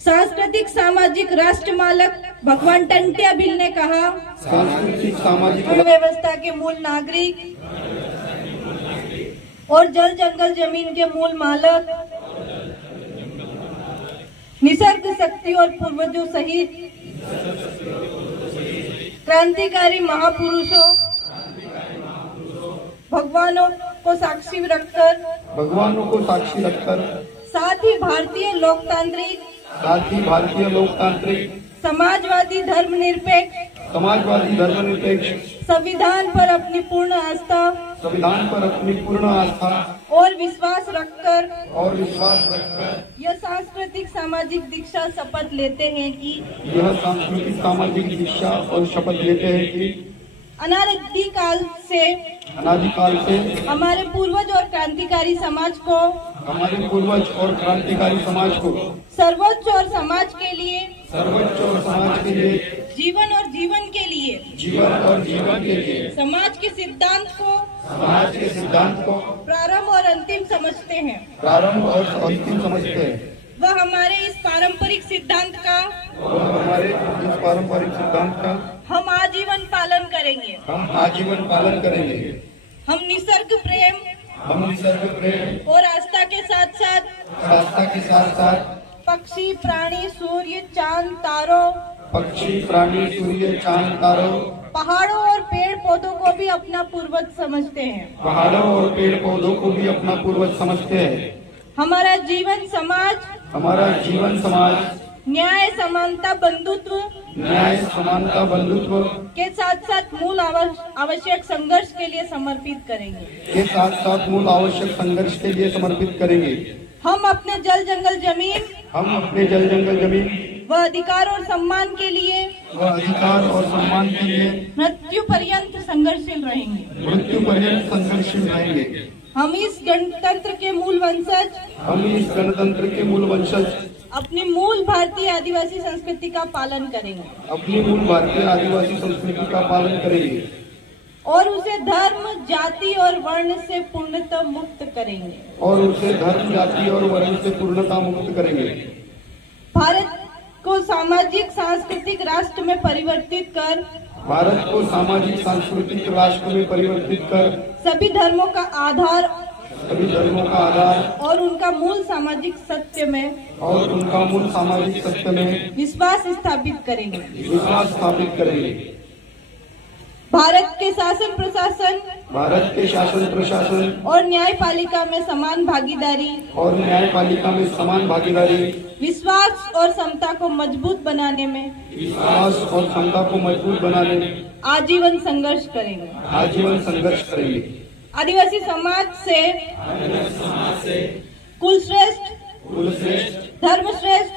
सांस्कृतिक सामाजिक राष्ट्र मालक भगवान टंट्या भिल ने कहा, सांस्कृतिक सामाजिक व्यवस्था के मूल नागरिक और जल जंगल जमीन के मूल मालक, निसर्ग शक्ति और पूर्वजों सहित क्रांतिकारी महापुरुषों भगवानों को साक्षी रखकर साथ ही भारतीय लोकतांत्रिक समाजवादी धर्मनिरपेक्ष संविधान पर अपनी पूर्ण आस्था और विश्वास रखकर यह सांस्कृतिक सामाजिक दीक्षा शपथ लेते हैं कि अनादिकाल से हमारे पूर्वज और क्रांतिकारी समाज को सर्वोच्च और समाज के लिए जीवन और जीवन के लिए समाज के सिद्धांत को प्रारंभ और अंतिम समझते हैं। वह हमारे इस पारंपरिक सिद्धांत का हम आजीवन पालन करेंगे। हम निसर्ग प्रेम और आस्था के साथ पक्षी प्राणी सूर्य चांद तारों पहाड़ों और पेड़ पौधों को भी अपना पूर्वज समझते हैं। हमारा जीवन समाज न्याय समानता बंधुत्व के साथ मूल आवश्यक संघर्ष के लिए समर्पित करेंगे। हम अपने जल जंगल जमीन व अधिकार और सम्मान के लिए मृत्यु पर्यंत संघर्षशील रहेंगे। हम इस गणतंत्र के मूल वंशज अपनी मूल भारतीय आदिवासी संस्कृति का पालन करेंगे और उसे धर्म जाति और वर्ण से पूर्णतः मुक्त करेंगे। भारत को सामाजिक सांस्कृतिक राष्ट्र में परिवर्तित कर सभी धर्मों का आधार और उनका मूल सामाजिक सत्य में विश्वास स्थापित करेंगे। भारत के शासन प्रशासन और न्यायपालिका में समान भागीदारी विश्वास और समता को मजबूत बनाने में आजीवन संघर्ष करेंगे। आदिवासी समाज से कुलश्रेष्ठ धर्मश्रेष्ठ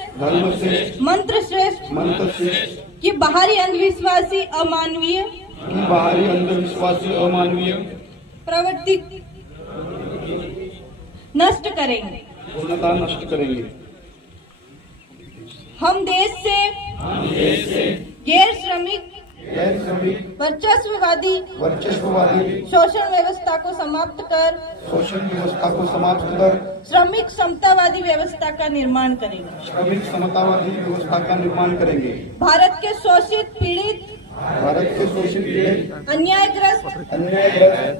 मंत्रश्रेष्ठ की बाहरी अंधविश्वासी अमानवीय प्रवृत्ति नष्ट करेंगे। हम देश से गैर श्रमिक वर्चस्ववादी शोषण व्यवस्था को समाप्त कर श्रमिक समतावादी व्यवस्था का निर्माण करेंगे। भारत के शोषित पीड़ित अन्यायग्रस्त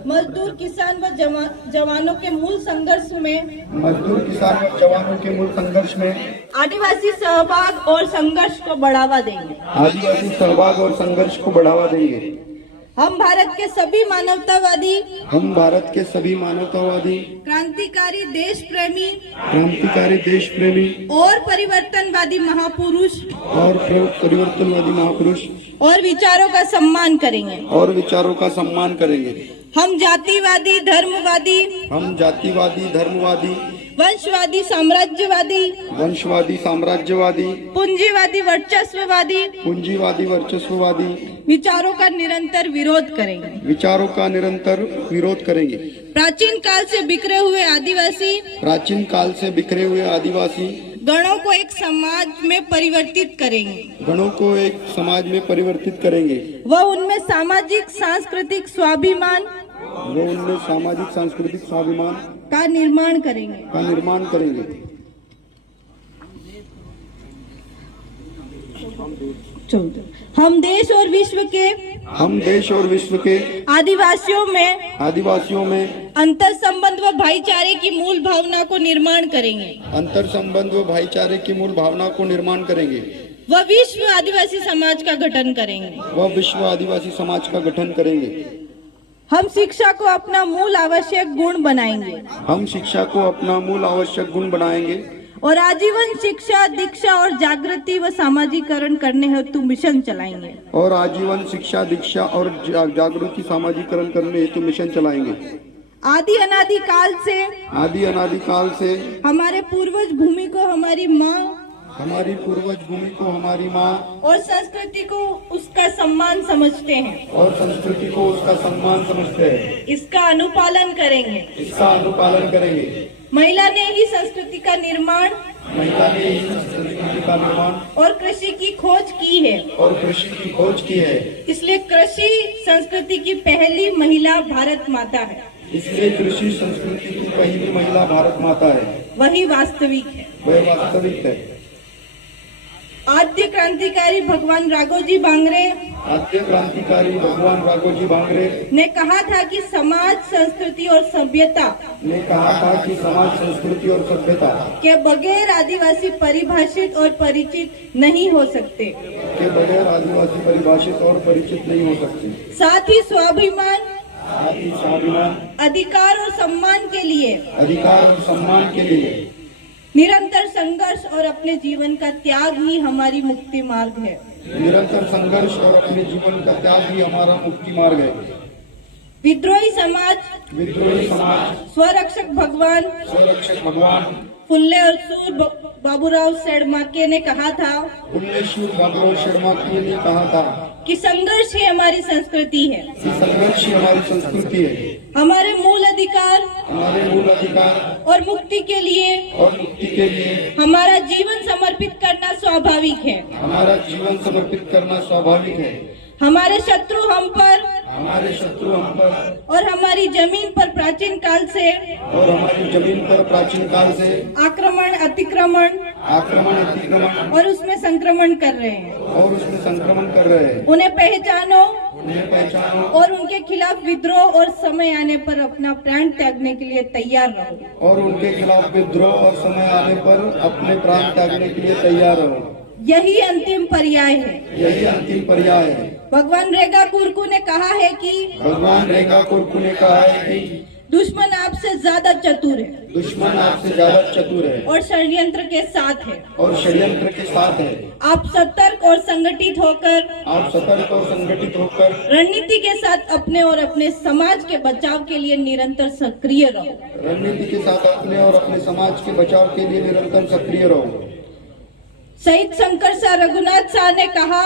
मजदूर किसान व जवानों के मूल संघर्ष में आदिवासी सहभाग और संघर्ष को बढ़ावा देंगे। हम भारत के सभी मानवतावादी क्रांतिकारी देश प्रेमी और परिवर्तनवादी महापुरुष और विचारों का सम्मान करेंगे। हम जातिवादी धर्मवादी वंशवादी साम्राज्यवादी पूंजीवादी वर्चस्ववादी विचारों का निरंतर विरोध करेंगे। प्राचीन काल से बिखरे हुए आदिवासी गणों को एक समाज में परिवर्तित करेंगे। वह उनमें सामाजिक सांस्कृतिक स्वाभिमान का निर्माण करेंगे। 14 हम देश और विश्व के आदिवासियों में अंतर संबंध व भाईचारे की मूल भावना को निर्माण करेंगे। अंतर संबंध व भाईचारे की मूल भावना को निर्माण करेंगे। वह विश्व आदिवासी समाज का गठन करेंगे। हम शिक्षा को अपना मूल आवश्यक गुण बनाएंगे। और आजीवन शिक्षा, दीक्षा और जागृति व सामाजिकरण करने हेतु मिशन चलाएंगे। आदि अनादि काल से हमारे पूर्वज भूमि को हमारी माँ और संस्कृति को उसका सम्मान समझते हैं। इसका अनुपालन करेंगे। महिला ने ही संस्कृति का निर्माण और कृषि की खोज की है। इसलिए कृषि संस्कृति की पहली महिला भारत माता है। वही वास्तविक है। आद्य क्रांतिकारी भगवान राघोजी भांगरे ने कहा था कि समाज, संस्कृति और सभ्यता के बगैर आदिवासी परिभाषित और परिचित नहीं हो सकते। साथ ही स्वाभिमान, अधिकार और सम्मान के लिए निरंतर संघर्ष और अपने जीवन का त्याग ही हमारी मुक्ति मार्ग है। विद्रोही समाज स्वरक्षक भगवान फुल्ले और सूर बाबूराव शेड़माके ने कहा था कि संघर्ष ही हमारी संस्कृति है। हमारे मूल अधिकार और मुक्ति के लिए हमारा जीवन समर्पित करना स्वाभाविक है। हमारे शत्रु हम पर और हमारी जमीन पर प्राचीन काल से आक्रमण, अतिक्रमण और उसमें संक्रमण कर रहे हैं। उन्हें पहचानो और उनके खिलाफ विद्रोह और समय आने पर अपना प्राण त्यागने के लिए तैयार रहो। यही अंतिम पर्याय है। भगवान रेगा कुरकू ने कहा है कि दुश्मन आपसे ज्यादा चतुर है और षड्यंत्र के साथ है। आप सतर्क और संगठित होकर रणनीति के साथ अपने और अपने समाज के बचाव के लिए निरंतर सक्रिय रहो। शहीद शंकर शाह रघुनाथ शाह ने कहा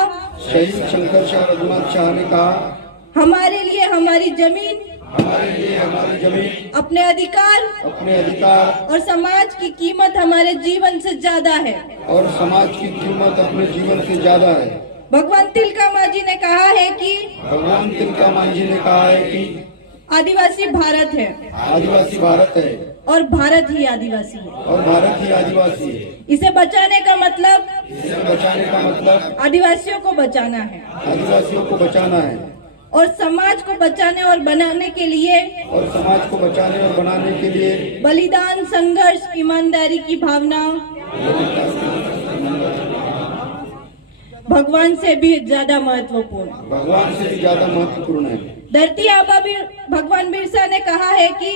हमारे लिए हमारी जमीन, अपने अधिकार और समाज की कीमत हमारे जीवन से ज्यादा है। भगवान तिलका मांझी ने कहा है कि आदिवासी भारत है और भारत ही आदिवासी है। इसे बचाने का मतलब आदिवासियों को बचाना है और समाज को बचाने और बनाने के लिए बलिदान, संघर्ष, ईमानदारी की भावना भगवान से भी ज्यादा महत्वपूर्ण है। धरती आबा भगवान बिरसा ने कहा है कि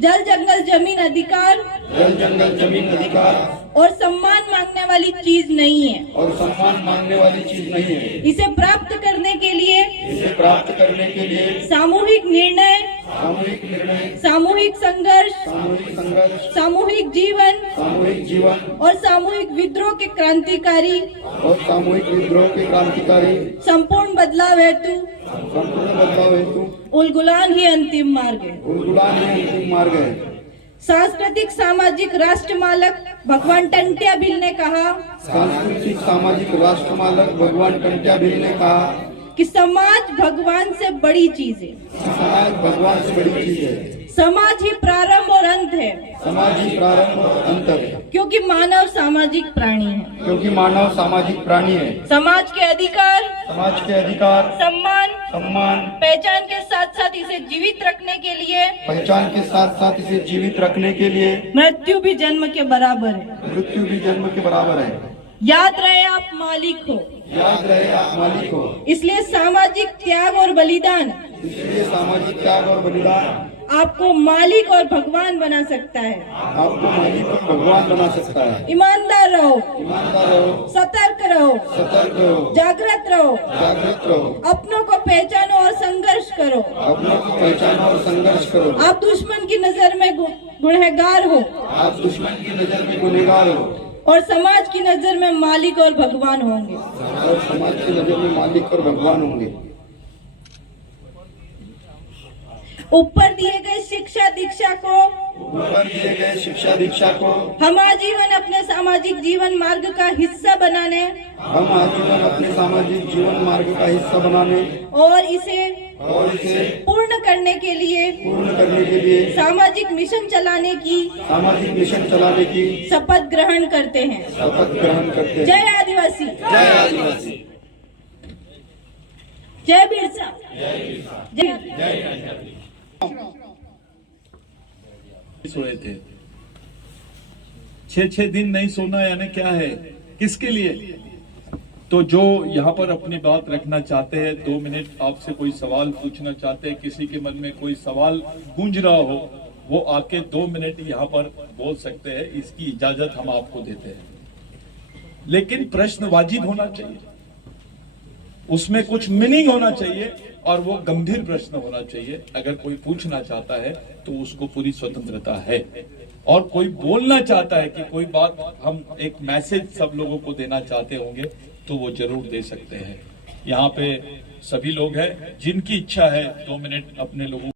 जल जंगल जमीन अधिकार और सम्मान मांगने वाली चीज नहीं है। इसे प्राप्त करने के लिए सामूहिक निर्णय, सामूहिक संघर्ष, सामूहिक जीवन और सामूहिक विद्रोह के क्रांतिकारी संपूर्ण बदलाव हेतु उलगुलान ही अंतिम मार्ग है। सांस्कृतिक सामाजिक राष्ट्रमालक भगवान टंट्या भिल ने कहा कि समाज भगवान से बड़ी चीज है। समाज भगवान से बड़ी चीज है। समाज ही प्रारंभ और अंत है। समाज ही प्रारंभ और अंत है। क्योंकि मानव सामाजिक प्राणी है। क्योंकि मानव सामाजिक प्राणी है। समाज के अधिकार, समाज के अधिकार, सम्मान, पहचान के साथ साथ इसे जीवित रखने के लिए, पहचान के साथ साथ इसे जीवित रखने के लिए मृत्यु भी जन्म के बराबर है। मृत्यु भी जन्म के बराबर है। याद रहे आप मालिक हो। याद रहे आप मालिक हो। इसलिए सामाजिक त्याग और बलिदान इसलिए सामाजिक त्याग और बलिदान आपको मालिक और भगवान बना सकता है। आपको मालिक और भगवान बना सकता है। ईमानदार रहो, ईमानदार रहो, सतर्क रहो, सतर्क रहो, जागृत रहो, जागृत रहो, अपनों को पहचानो और संघर्ष करो। अपनों की पहचानो और संघर्ष करो। आप दुश्मन की नजर में गुनहगार हो आप दुश्मन की नजर में गुनहगार हो और समाज की नजर में मालिक और भगवान होंगे। और समाज की नजर में मालिक और भगवान होंगे। ऊपर दिए गए शिक्षा दीक्षा को ऊपर दिए गए शिक्षा दीक्षा को हम आजीवन अपने सामाजिक जीवन मार्ग का हिस्सा बनाने हम आजीवन अपने सामाजिक जीवन मार्ग का हिस्सा बनाने और इसे पूर्ण करने के लिए सामाजिक मिशन चलाने की शपथ ग्रहण करते हैं। जय आदिवासी, जय आदिवासी, जय बिरसा, जय। सोए थे 6 दिन नहीं सोना, यानी क्या है, किसके लिए? तो जो यहाँ पर अपनी बात रखना चाहते हैं, 2 मिनट आपसे कोई सवाल पूछना चाहते हैं, किसी के मन में कोई सवाल गूंज रहा हो, वो आके 2 मिनट यहाँ पर बोल सकते हैं। इसकी इजाजत हम आपको देते हैं। लेकिन प्रश्न वाजिब होना चाहिए, उसमें कुछ मीनिंग होना चाहिए और वो गंभीर प्रश्न होना चाहिए। अगर कोई पूछना चाहता है तो उसको पूरी स्वतंत्रता है, और कोई बोलना चाहता है कि कोई बात हम एक मैसेज सब लोगों को देना चाहते होंगे तो वो जरूर दे सकते हैं। यहाँ पे सभी लोग हैं, जिनकी इच्छा है 2 मिनट अपने लोगों